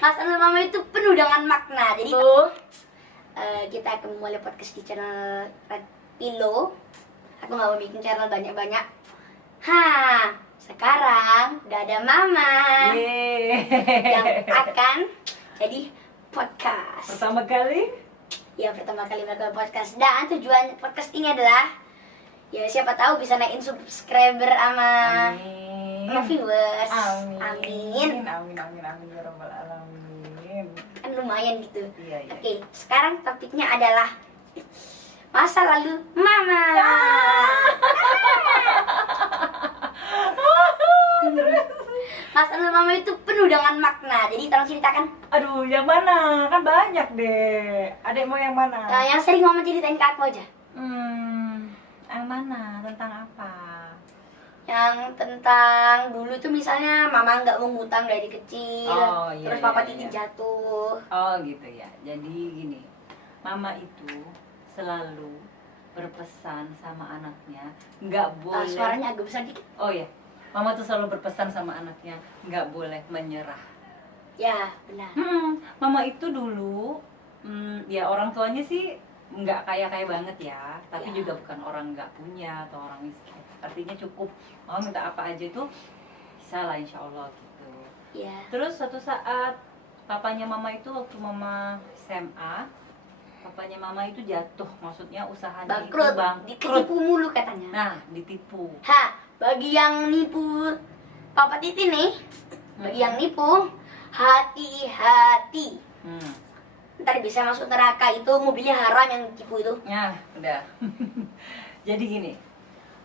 Masalah mama itu penuh dengan makna. Jadi kita akan memulai podcast di channel Red Pillow. Aku nggak mau bikin channel banyak-banyak. Sekarang udah ada mama yang akan jadi podcast. Pertama kali? Ya, pertama kali melakukan podcast. Dan tujuan podcast ini adalah ya siapa tahu bisa naikin subscriber sama viewers. Amin. Amin ya rabbal alamin. Kan lumayan gitu. Iya. Oke, sekarang topiknya adalah masa lalu mama. Masa lalu mama itu penuh dengan makna. Jadi tolong ceritakan. Aduh, yang mana? Kan banyak deh. Adek mau yang mana? Yang sering mama ceritain ke aku aja. Yang mana? Tentang apa? Yang tentang dulu tuh misalnya mama nggak mau ngutang dari kecil, Oh, iya, terus papa iya, Titi iya. jatuh. Oh gitu ya. Jadi gini, mama itu selalu berpesan sama anaknya, nggak boleh. Suaranya agak besar dikit. Oh ya, mama tuh selalu berpesan sama anaknya, nggak boleh menyerah. Ya, benar. Mama itu dulu, ya orang tuanya sih nggak kaya banget ya, tapi Ya. juga bukan orang nggak punya atau orang miskin. Artinya cukup, mama minta apa aja itu bisa lah insya Allah gitu. Ya. Terus suatu saat papanya mama itu waktu mama SMA, papanya mama itu jatuh, maksudnya usahanya Bangkrut, itu bangkrut. ditipu mulu katanya. Nah, ditipu. Bagi yang nipu papa Titi nih, bagi yang nipu, hati-hati. Ntar bisa masuk neraka, itu mobilnya haram yang ditipu itu. Ya, udah. Jadi gini,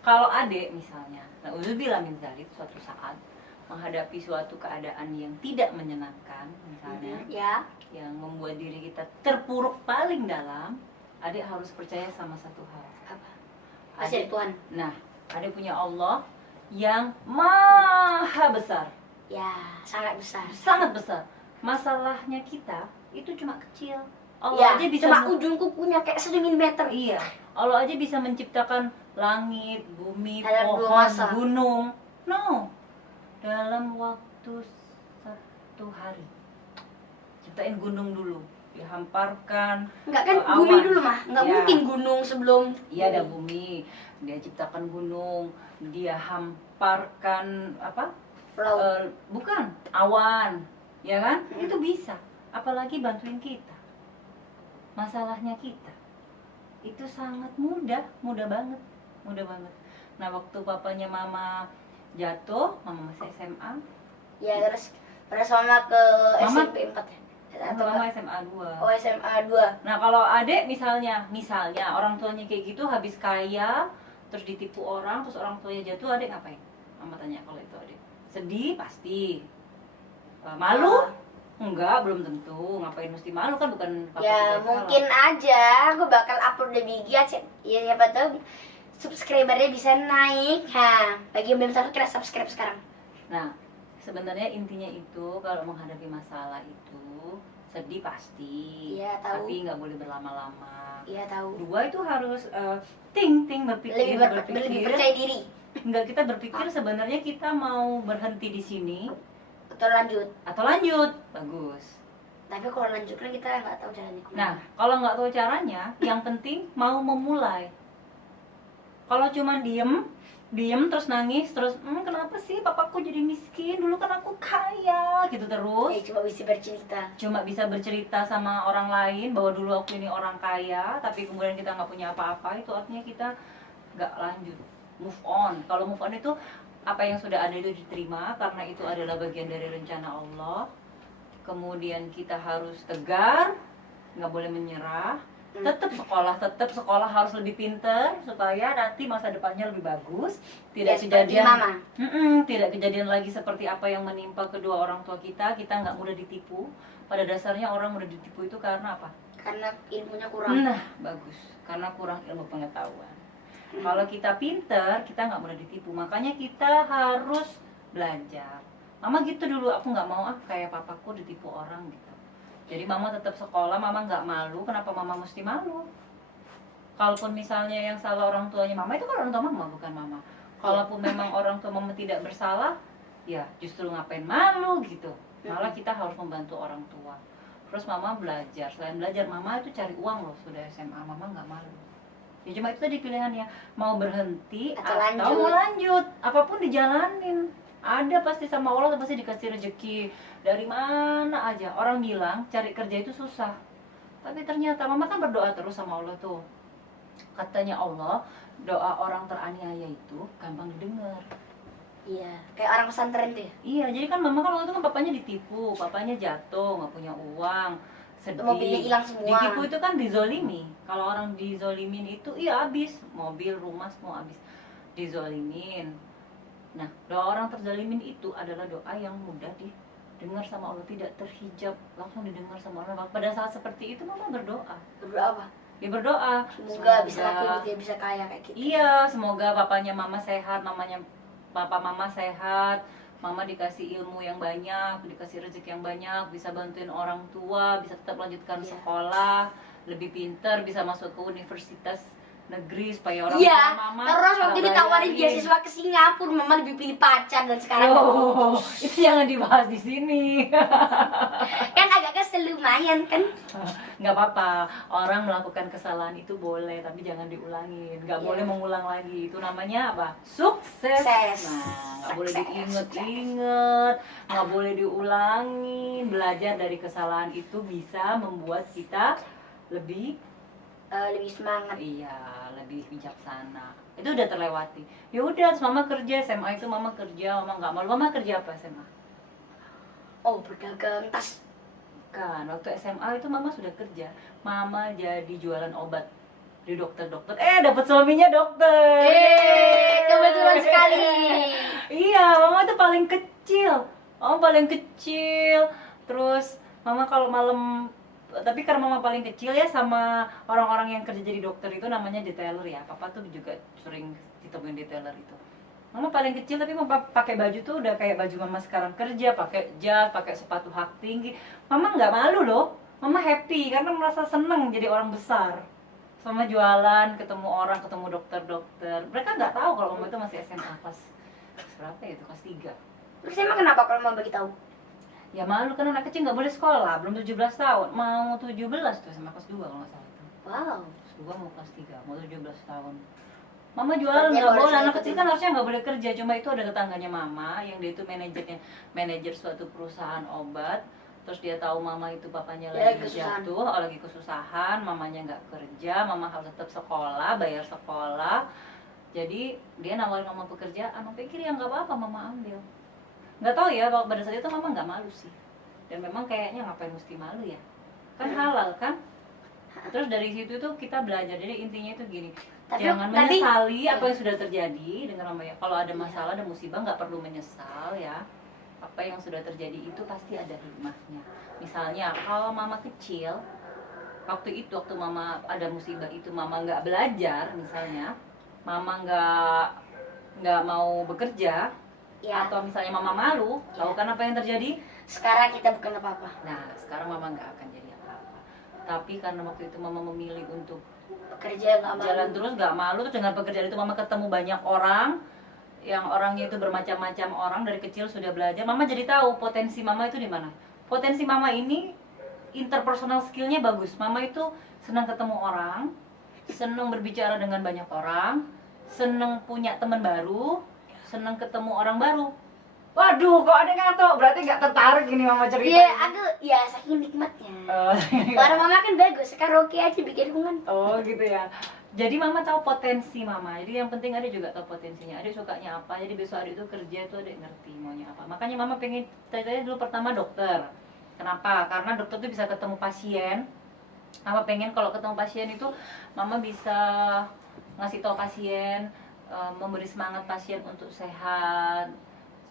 kalau adek misalnya, na'udzubillah min dzalik, suatu saat menghadapi suatu keadaan yang tidak menyenangkan, misalnya, Ya. yang membuat diri kita terpuruk paling dalam, adek harus percaya sama satu hal. Apa? Masih ada Tuhan. Nah, adek punya Allah yang maha besar, Ya, sangat besar. sangat besar. Masalahnya kita itu cuma kecil. Ya, Allah aja bisa cuma ujung kukunya kayak 1 mm. Iya, Allah aja bisa menciptakan langit, bumi, Dalam 2 pohon, masa. gunung. No, dalam waktu 1 hari. Ciptain gunung dulu, dihamparkan. Enggak kan awan. bumi dulu mah, enggak Ya. mungkin gunung sebelum. Iya, ada bumi. Dia ciptakan gunung, dia hamparkan apa? Laut. Bukan, awan. Ya kan? Itu bisa. Apalagi bantuin kita. Masalahnya kita itu sangat mudah banget. Nah, waktu papanya mama jatuh, mama masih SMA, Ya, terus mama ke Mama- SMP 4 ya? Atau mama SMA 2. Oh, SMA 2. Nah, kalau adek misalnya orang tuanya kayak gitu, habis kaya, terus ditipu orang, terus orang tuanya jatuh, adek ngapain? Mama tanya kalau itu adek. Sedih pasti. Malu? Enggak, belum tentu. Ngapain mesti malu, kan bukan papa kita Ya, yang mungkin salah. aja aku bakal upload di Bigi aja. Ya, siapa tahu subscribernya bisa naik. Bagi yang belum subscribe, kira subscribe sekarang. Nah, sebenarnya intinya itu kalau menghadapi masalah itu sedih pasti, Iya, tahu. tapi nggak boleh berlama-lama. Iya, tahu. Dua itu harus berpikir, Lebih percaya diri. Enggak, kita berpikir sebenarnya kita mau berhenti di sini Betul, lanjut. atau lanjut, bagus. Tapi kalau lanjut kan kita nggak tahu jalannya kemana. Nah, kalau nggak tahu caranya, yang penting mau memulai. Kalau cuma diem terus nangis terus, kenapa sih papaku jadi miskin? Dulu kan aku kaya gitu terus. Coba bisa bercerita. Cuma bisa bercerita sama orang lain bahwa dulu aku ini orang kaya, tapi kemudian kita nggak punya apa-apa, itu artinya kita nggak lanjut, move on. Kalau move on itu apa yang sudah ada itu diterima, karena itu adalah bagian dari rencana Allah. Kemudian kita harus tegar, nggak boleh menyerah. Tetap sekolah harus lebih pinter supaya nanti masa depannya lebih bagus. Tidak Ya, seperti kejadian mama. tidak kejadian lagi seperti apa yang menimpa kedua orang tua kita. Kita nggak mudah ditipu. Pada dasarnya orang mudah ditipu itu karena apa? Karena ilmunya kurang. Nah, bagus. Karena kurang ilmu pengetahuan. Kalau kita pinter, kita nggak mudah ditipu. Makanya kita harus belajar. Mama gitu dulu, aku nggak mau kayak papaku ditipu orang gitu. Jadi mama tetap sekolah, mama nggak malu. Kenapa mama mesti malu? Kalaupun misalnya yang salah orang tuanya mama, itu kan orang tua mama, bukan mama. Kalaupun memang orang tua mama tidak bersalah, ya justru ngapain malu gitu, malah kita harus membantu orang tua. Terus mama belajar, selain belajar mama itu cari uang loh, sudah SMA mama nggak malu. Ya cuma itu tadi pilihannya, mau berhenti atau mau lanjut, apapun dijalanin. Ada pasti sama Allah pasti dikasih rezeki dari mana aja. Orang bilang cari kerja itu susah, tapi ternyata mama kan berdoa terus sama Allah tuh. Katanya Allah, doa orang teraniaya itu gampang didengar. Iya, kayak orang pesantren tuh ya? Iya, jadi kan mama kan waktu itu kan bapaknya ditipu, bapaknya jatuh, nggak punya uang, sedih. Mobilnya hilang semua. Ditipu itu kan dizolimi. Kalau orang dizolimin itu iya habis, mobil, rumah semua habis. Dizolimin. Nah, doa orang terzolimin itu adalah doa yang mudah didengar sama Allah, tidak terhijab, langsung didengar sama Allah. Pada saat seperti itu mama berdoa. Berdoa apa? Ya berdoa. Semoga bisa laku gitu, bisa kaya kayak gitu. Iya, semoga bapaknya mama sehat, Papa mama sehat, mama dikasih ilmu yang banyak, dikasih rezeki yang banyak, bisa bantuin orang tua, bisa tetap lanjutkan sekolah, lebih pintar, bisa masuk ke universitas negeri supaya orang tua mama. Terus waktu ditawarin beasiswa ke Singapura, mama lebih pilih pacar dan sekarang itu jangan dibahas di sini. Kan agak kesel lumayan kan. Nggak apa-apa, orang melakukan kesalahan itu boleh, tapi jangan diulangin. Nggak boleh mengulang lagi. Itu namanya apa? Sukses. Nah, nggak boleh diinget-inget, nggak boleh diulangin. Belajar dari kesalahan itu bisa membuat kita lebih semangat. Iya, lebih bijaksana. Itu udah terlewati. Ya udah, mama kerja SMA itu mama kerja, mama nggak malu. Mama kerja apa SMA? Oh, berdagang tas. Kan waktu SMA itu mama sudah kerja, mama jadi jualan obat di dokter-dokter, dapat suaminya dokter. Kebetulan sekali. Iya, mama tuh paling kecil. Terus mama kalau malam, tapi karena mama paling kecil ya, sama orang-orang yang kerja jadi dokter itu namanya detailer ya. Papa tuh juga sering ditemuin detailer itu. Mama paling kecil tapi mama pakai baju tuh udah kayak baju mama sekarang kerja, pakai jas, pakai sepatu hak tinggi. Mama nggak malu loh, mama happy karena merasa seneng jadi orang besar. Sama jualan, ketemu orang, ketemu dokter-dokter. Mereka nggak tahu kalau mama itu masih SMA kelas berapa ya itu, kelas 3. Terus emang kenapa kalau mau bagi tahu? Ya malu kan anak kecil nggak boleh sekolah, belum 17 tahun. Mau 17 tuh sama kelas 2 kalau nggak salah itu. Wow. Kelas 2 mau kelas 3, mau 17 tahun. Mama jualan nggak boleh, anak kecil kan harusnya nggak boleh kerja. Cuma itu ada tetangganya mama yang dia itu manajer suatu perusahaan obat. Terus dia tahu mama itu papanya lagi jatuh, lagi kesusahan, mamanya nggak kerja, mama harus tetap sekolah, bayar sekolah. Jadi dia nawarin mama pekerjaan, mama pikir ya nggak apa-apa, mama ambil. Nggak tahu ya, pada saat itu mama nggak malu sih. Dan memang kayaknya ngapain mesti malu ya? Kan halal kan? Terus dari situ tuh kita belajar. Jadi intinya itu gini, jangan menyesali apa yang sudah terjadi dengan namanya. Kalau ada masalah, ada musibah, nggak perlu menyesal ya. Apa yang sudah terjadi itu pasti ada hikmahnya. Misalnya kalau mama kecil, waktu mama ada musibah itu mama nggak belajar, misalnya mama nggak mau bekerja, atau misalnya mama malu, tahu kan apa yang terjadi? Sekarang kita bukan apa-apa. Nah, sekarang mama nggak akan jadi apa-apa. Tapi karena waktu itu mama memilih untuk bekerja, jalan terus, nggak malu, terus dengan pekerjaan itu mama ketemu banyak orang, yang orangnya itu bermacam-macam orang, dari kecil sudah belajar. Mama jadi tahu potensi mama itu di mana. Potensi mama ini interpersonal skillnya bagus. Mama itu senang ketemu orang, senang berbicara dengan banyak orang, senang punya teman baru, senang ketemu orang baru. Waduh, kok ada ngatok? Berarti nggak tertarik ini mama cerita. Iya, aku ya saking nikmatnya. Suara mama kan bagus, karaoke aja bikin hubungan. Oh gitu ya. Jadi mama tahu potensi mama. Jadi yang penting ada juga tahu potensinya. Ada sukanya apa. Jadi besok ada itu kerja itu ada ngerti maunya apa. Makanya mama pengen tanya dulu pertama dokter. Kenapa? Karena dokter tuh bisa ketemu pasien. Mama pengen kalau ketemu pasien itu mama bisa ngasih tahu pasien, memberi semangat pasien untuk sehat,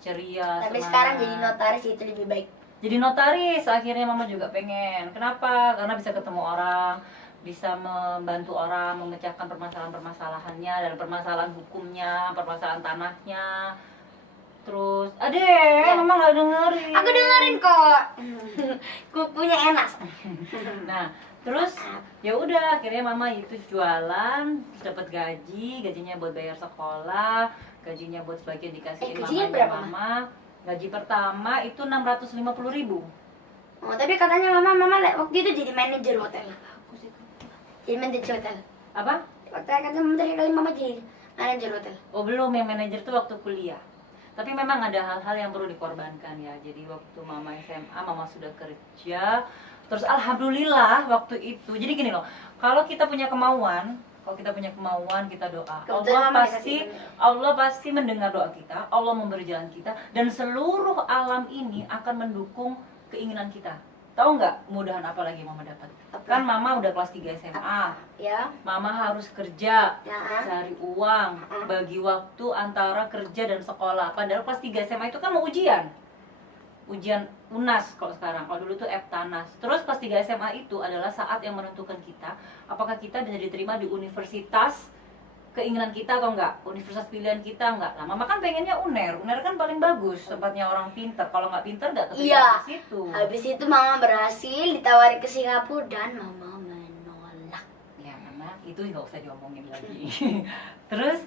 ceria. Tapi sekarang jadi notaris itu lebih baik. Jadi notaris akhirnya mama juga pengen. Kenapa? Karena bisa ketemu orang, bisa membantu orang memecahkan permasalahan-permasalahannya, dan permasalahan hukumnya, permasalahan tanahnya. Terus, mama nggak dengerin. Aku dengerin kok. Kupunya enak. Nah, terus ya udah akhirnya mama itu jualan, terus dapat gajinya buat bayar sekolah, gajinya buat sebagian dikasihin mamanya mama. Gaji pertama itu 650.000. Oh, tapi katanya mama waktu itu jadi manajer hotel. Jadi manajer hotel. Apa? Waktu katanya mama tadi kali mama jadi manajer hotel. Oh belum, yang manajer tuh waktu kuliah. Tapi memang ada hal-hal yang perlu dikorbankan ya. Jadi waktu mama SMA, mama sudah kerja. Terus alhamdulillah waktu itu. Jadi gini loh, kalau kita punya kemauan, kita doa. Kebetulan Mama dikasih Allah pasti mendengar doa kita, Allah memberi jalan kita, dan seluruh alam ini akan mendukung keinginan kita. Tahu nggak kemudahan apa lagi mama dapat? Apa? Kan mama udah kelas 3 SMA. Ya. Mama harus kerja, Ya. cari uang, bagi waktu antara kerja dan sekolah. Padahal kelas 3 SMA itu kan mau ujian UNAS kalau sekarang. Kalau dulu tuh Eptanas. Terus kelas 3 SMA itu adalah saat yang menentukan kita apakah kita bisa diterima di universitas keinginan kita atau enggak, universitas pilihan kita enggak. Nah, mama kan pengennya UNER kan paling bagus, tempatnya orang pintar. Kalau nggak pintar nggak keterima Iya. di situ. Habis itu mama berhasil ditawari ke Singapura dan mama menolak. Ya mama itu nggak usah diomongin lagi. Terus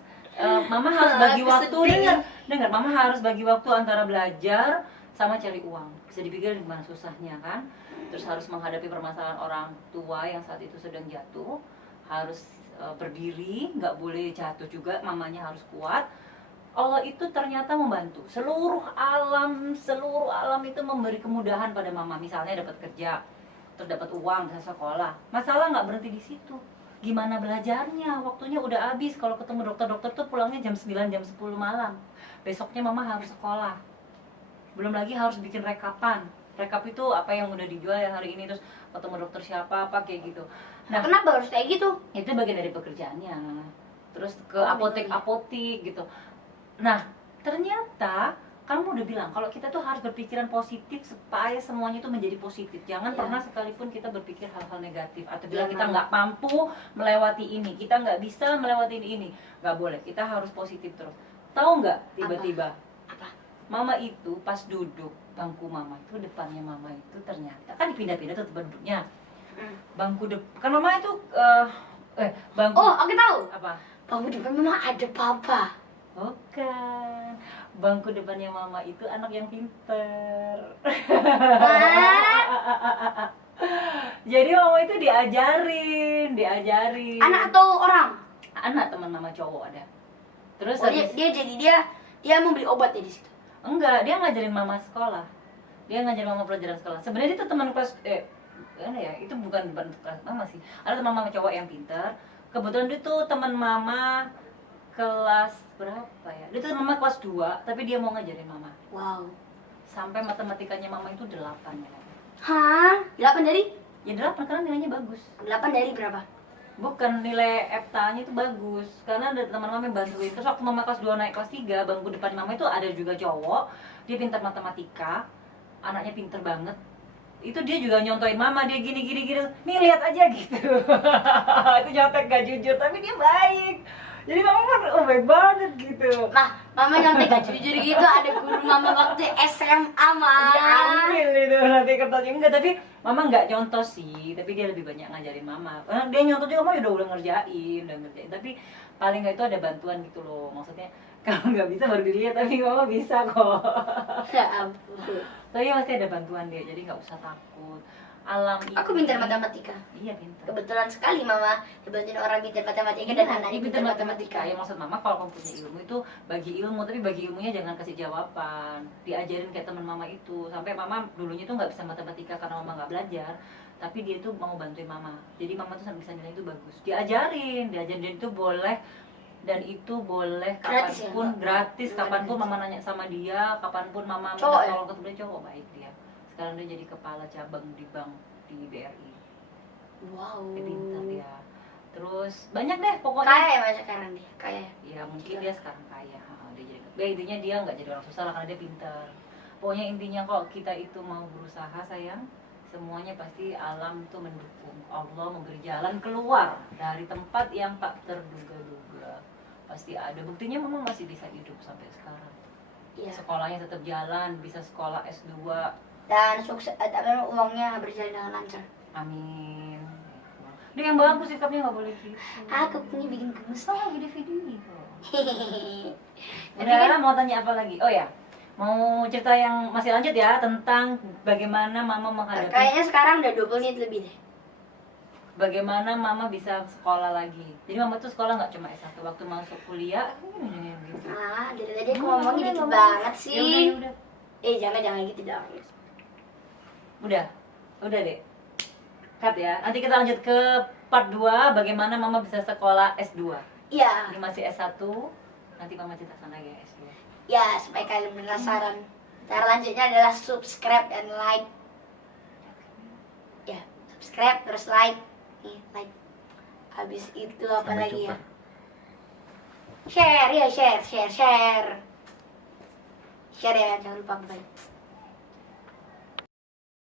mama harus bagi Aku waktu, sedih. dengar mama harus bagi waktu antara belajar sama cari uang. Bisa dipikir gimana susahnya kan. Terus harus menghadapi permasalahan orang tua yang saat itu sedang jatuh, harus berdiri, nggak boleh jatuh juga, mamanya harus kuat. Allah itu ternyata membantu. Seluruh alam itu memberi kemudahan pada mama. Misalnya dapat kerja, terus dapat uang, bisa sekolah. Masalah nggak berhenti di situ. Gimana belajarnya? Waktunya udah habis. Kalau ketemu dokter tuh pulangnya jam 9, jam 10 malam. Besoknya mama harus sekolah. Belum lagi harus bikin rekapan. Rekap itu apa yang udah dijual yang hari ini, terus ketemu dokter siapa apa kayak gitu. Nah, Kenapa harus kayak gitu? itu bagian dari pekerjaannya. Terus ke Oh, apotek gitu. Nah, ternyata kamu udah bilang kalau kita tuh harus berpikiran positif supaya semuanya itu menjadi positif. Jangan Iya. pernah sekalipun kita berpikir hal-hal negatif atau bilang Iya, kita Mama. nggak mampu melewati ini, kita nggak bisa melewati ini. Nggak boleh. Kita harus positif terus. Tahu nggak? Tiba-tiba Apa? mama itu pas duduk bangku mama itu, depannya mama itu ternyata kan dipindah-pindah tuh tempat duduknya. Bangku kan mama itu bangku. Oh, aku tahu. Apa? Bangku depan memang ada papa. Bukan. Bangku depannya mama itu anak yang pinter. Jadi mama itu diajarin. Anak atau orang? Anak teman mama cowok ada. Terus Oh, dia mau beli obat ya di situ. enggak, dia ngajarin mama sekolah. Dia ngajarin mama pelajaran sekolah. Sebenarnya itu teman kelas mana ya? Itu bukan kelas mama sih. Ada teman mama cowok yang pintar. Kebetulan dia tuh teman mama kelas berapa ya? Dia tuh mama kelas 2, tapi dia mau ngajarin mama. Wow. Sampai matematikanya mama itu 8 ya. Hah? 8 dari? Ya 8 karena nilainya bagus. 8 dari berapa? Bukan, nilai EPTA-nya itu bagus. Karena ada teman mama yang bantuin. Terus waktu mama kelas 2 naik kelas 3, bangku depan mama itu ada juga cowok. Dia pintar matematika. Anaknya pintar banget. Itu dia juga nyontoin mama, dia gini. Nih lihat aja gitu. Itu nyontek gak jujur, tapi dia baik. Jadi mama kan baik banget gitu. Nah, mama nyontek gak jujur gitu, ada guru mama waktu SMA, Ma. Diambil itu nanti kertasnya. Enggak, tapi mama nggak nyontoh sih, tapi dia lebih banyak ngajarin mama. Karena dia nyontoh juga mama udah ngerjain. Tapi paling nggak itu ada bantuan gitu loh. Maksudnya kalau nggak bisa baru dilihat, tapi mama bisa kok. Ya ampun. Tapi masih ada bantuan dia, jadi nggak usah takut. Alam ini. Aku pintar matematika. Iya pintar. Kebetulan sekali mama dibantuin orang pintar matematika dan anaknya pintar matematika. Ya maksud mama kalau kamu punya ilmu itu bagi ilmu, tapi bagi ilmunya jangan kasih jawaban. Diajarin kayak teman mama itu. Sampai mama dulunya tuh nggak bisa matematika karena mama nggak belajar. Tapi dia tuh mau bantuin mama. Jadi mama tuh sampai bisa nilai itu bagus. Diajarin dan itu boleh. Dan itu boleh Gratis kapanpun, ya, gratis, Mbak? kapanpun mama nanya sama dia, kapanpun mama minta Cowok ya? tolong ketemu dia, cowok baik dia. Sekarang dia jadi kepala cabang di bank di BRI. Wow. Dia pintar ya. Terus banyak deh pokoknya. Kaya ya mas sekarang dia, kaya. Ya mungkin dia sekarang kaya. Dia jadi, ya intinya dia nggak jadi orang susah lah karena dia pintar. Pokoknya intinya kok kita itu mau berusaha sayang, semuanya pasti alam tuh mendukung. Allah memberi jalan keluar dari tempat yang tak terduga-duga. Pasti ada. Buktinya mama masih bisa hidup sampai sekarang. Iya. Sekolahnya tetap jalan, bisa sekolah S2. Dan sukses, tapi uangnya berjalan dengan lancar. Amin. Dia yang bagus sikapnya, nggak boleh gitu. Aku punya bikin gemes. Oh, video-video gitu. Tapi Udah, kan mau tanya apa lagi? Oh ya, Mau cerita yang masih lanjut ya tentang bagaimana mama menghadapi, Kayaknya sekarang udah 20 menit lebih deh. bagaimana mama bisa sekolah lagi. Jadi mama tuh sekolah nggak cuma S1, waktu masuk kuliah gitu. Ah, dari tadi aku ngomongnya dikit banget sih. Ya udah. Jangan gitu dong. Udah deh. Cut ya. Nanti kita lanjut ke part 2, bagaimana mama bisa sekolah S2. Iya. Ini masih S1, nanti mama ceritakan lagi ya S2. Ya, supaya kalian penasaran. Cara lanjutnya adalah subscribe dan like. Ya, subscribe terus like. Nih, like. Habis itu apa Sampai lagi jumpa. ya? Share ya, share. Share ya, jangan lupa bye.